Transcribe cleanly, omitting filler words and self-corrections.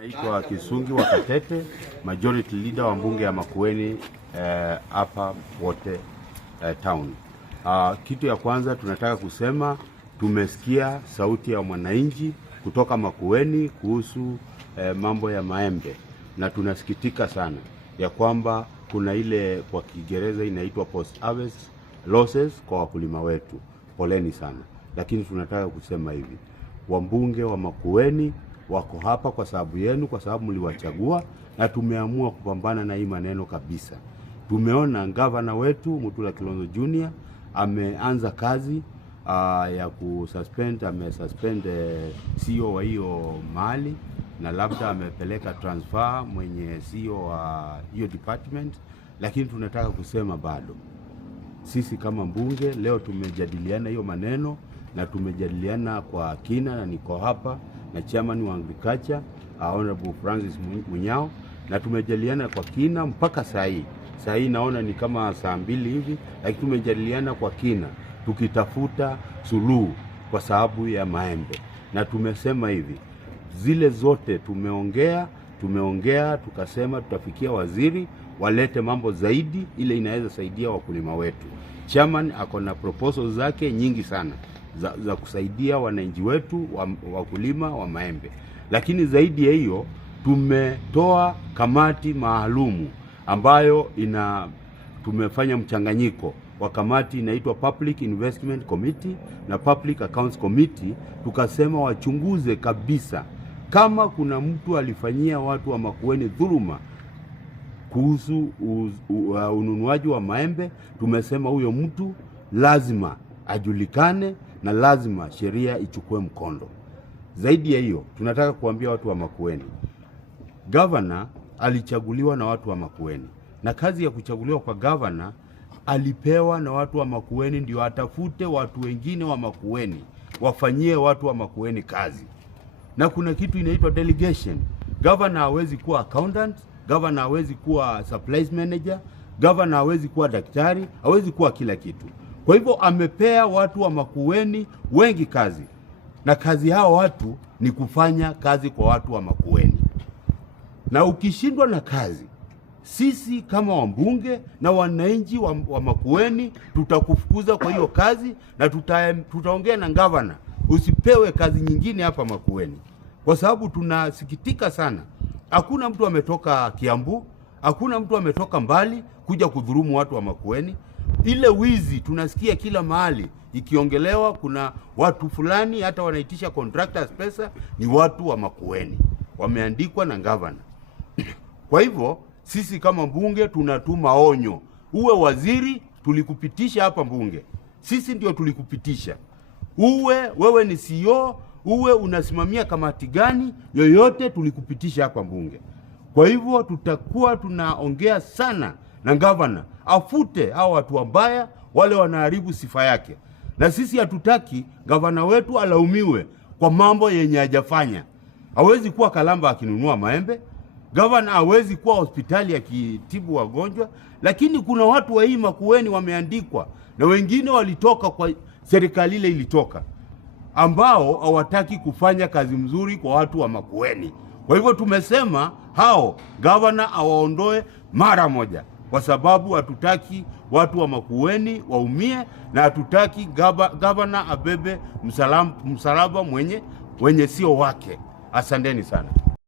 Naitwa Kisungi wa Katete, majority leader wa mbunge ya Makueni hapa wote town. Kitu ya kwanza tunataka kusema, tumesikia sauti ya mwananchi kutoka Makueni kuhusu mambo ya maembe, na tunasikitika sana ya kwamba kuna ile kwa Kiingereza inaitwa post harvest losses kwa wakulima wetu. Poleni sana, lakini tunataka kusema hivi, wambunge wa Makueni wako hapa kwa sababu yenu, kwa sababu mliwachagua, na tumeamua kupambana na hii maneno kabisa. Tumeona gavana wetu Mutula Kilonzo Junior ameanza kazi ya kususpend, amesuspend CEO wa hiyo mali, na labda amepeleka transfer mwenye CEO wa hiyo department. Lakini tunataka kusema bado sisi kama mbunge leo tumejadiliana hiyo maneno, na tumejadiliana kwa kina, na niko hapa na chairman wa agriculture Honorable Francis Munyao, na tumejadiliana kwa kina mpaka saa hii naona ni kama saa 2 hivi, lakini tumejadiliana kwa kina tukitafuta suluhu kwa sababu ya maembe. Na tumesema hivi, zile zote tumeongea tukasema tutafikia waziri walete mambo zaidi ile inaweza saidia wakulima wetu. Chairman ako na proposals zake nyingi sana za kusaidia wananchi wetu wakulima wa maembe. Lakini zaidi ya hiyo, tumetoa kamati maalumu ambayo tumefanya mchanganyiko wa kamati inaitwa Public Investment Committee na Public Accounts Committee. Tukasema wachunguze kabisa kama kuna mtu alifanyia watu wa Makueni dhuluma kuhusu ununuaji wa maembe. Tumesema huyo mtu lazima ajulikane na lazima sheria ichukue mkondo. Zaidi ya hiyo, tunataka kuambia watu wa Makueni, governor alichaguliwa na watu wa Makueni, na kazi ya kuchaguliwa kwa governor alipewa na watu wa Makueni ndio atafute watu wengine wa Makueni wafanyie watu wa Makueni kazi. Na kuna kitu inaitwa delegation. Governor hawezi kuwa accountant, governor hawezi kuwa supplies manager, governor hawezi kuwa daktari, hawezi kuwa kila kitu. Kwa hivyo amepea watu wa Makueni wengi kazi, na kazi hao watu ni kufanya kazi kwa watu wa Makueni. Na ukishindwa na kazi, sisi kama wambunge na wananchi wa Makueni tutakufukuza kwa hiyo kazi, na tutaongea na governor usipewe kazi nyingine hapa Makueni, kwa sababu tunasikitika sana. Hakuna mtu ametoka Kiambu, hakuna mtu ametoka mbali kuja kudhulumu watu wa Makueni. Ile wizi tunasikia kila mahali ikiongelewa, kuna watu fulani hata wanaitisha contractors pesa, ni watu wa Makueni wameandikwa na governor. Kwa hivyo sisi kama mbunge tunatuma onyo, uwe waziri tulikupitisha hapa mbunge, sisi ndio tulikupitisha. Wewe ni CEO, uwe unasimamia kamati gani yoyote, tulikupitisha hapa mbunge. Kwa hivyo tutakuwa tunaongea sana na governor afute hao watu wabaya wale wanaharibu sifa yake. Na sisi hatutaki governor wetu alaumiwe kwa mambo yenye hajafanya. Hawezi kuwa Kalamba akinunua maembe, governor hawezi kuwa hospitali akitibu wagonjwa. Lakini kuna watu wa hii Makueni wameandikwa, na wengine walitoka kwa serikali ile ilitoka, ambao hawataki kufanya kazi mzuri kwa watu wa Makueni. Kwa hivyo tumesema hao governor awaondoe mara moja, kwa sababu hatutaki watu wa Makueni waumie, na hatutaki governor abebe msalaba wenye sio wake. Asanteni sana.